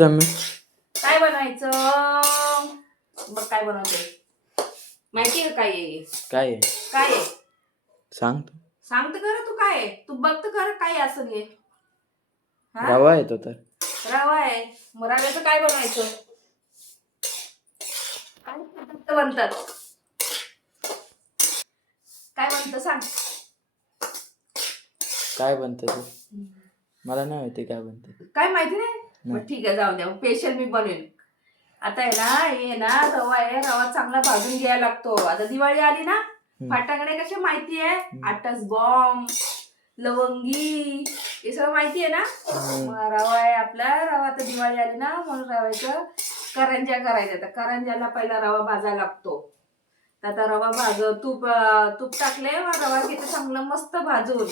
तुम्ही काय बनवायचं बघ काय बनवते. माहिती का काय आहे? काय आहे? काय आहे? सांग तू सांगत खरं तू काय आहे? तू बघत खरं काय असं हे हा? रवा येतो तर. रवा आहे. मग रव्याचं काय बनवायचं? काय पदार्थ बनतात काय बनतं सांग. काय बनतं ते? मला नाही माहिती काय बनतं काय माहिती नाही? मग. ठीक आहे जाऊ द्या. स्पेशल मी बनवेन. आता आहे ना हे ना रवा आहे रवा चांगला भाजून घ्यायला लागतो. आता दिवाळी आली ना फाटाकडे कशा माहिती आहे. आटस बॉम्ब लवंगी हे सगळं माहिती आहे ना? रवा आहे आपला. रवा आता दिवाळी आली ना म्हणून रव्याचं करंज्या करायच्या. तर करंज्याला पहिला रवा भाजायला लागतो. तर आता रवा भाज तूप तूप टाकले मग रवा घेते चांगलं मस्त भाजून.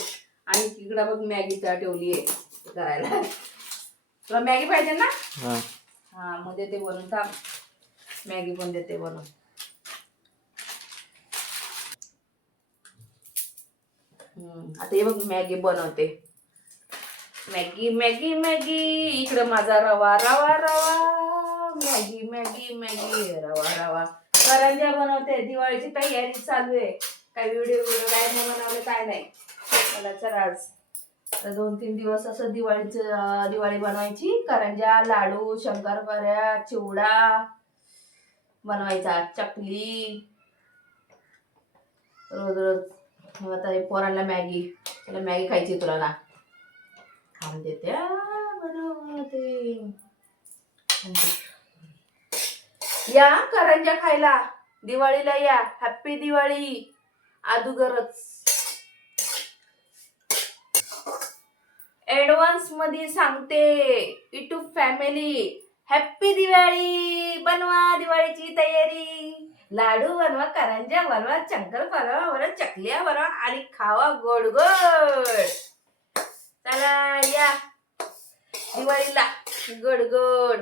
आणि इकडं बघ मॅगी त्या ठेवली आहे करायला. तुला मॅगी पाहिजे ना? हा. हा मग देते बनवून थांब. मॅगी पण देते बनवून हम्म, आता हे बघ मॅगी बनवते. Maggi Maggi Maggi. इकडे माझा रवा रवा रवा. Maggi Maggi Maggi. रवा रवा. करंज्या बनवते. दिवाळीची तयारी चालू आहे. काय व्हिडिओ व्हिडिओ काय नाही बनवले काय नाही. मला चल आज. तर दोन तीन दिवस असं दिवाळीचं दिवाळी बनवायची. करंज्या लाडू शंकरपाऱ्या चिवडा बनवायचा चकली रोज रोज. आता हे पोरांना मॅगी तुला मॅगी खायची तुला ना. खाऊन देते. बनवते. या करंज्या खायला. दिवाळीला या. हॅप्पी दिवाळी. अदुगरच. ऍडव्हान्समध्ये सांगते युट्यूब फॅमिली हॅप्पी दिवाळी बनवा दिवाळीची तयारी. लाडू बनवा करंज्या बनवा चंकल बनवा बरं चकल्या बनवा आणि खावा गोड गोड चला या दिवाळीला गोड गोड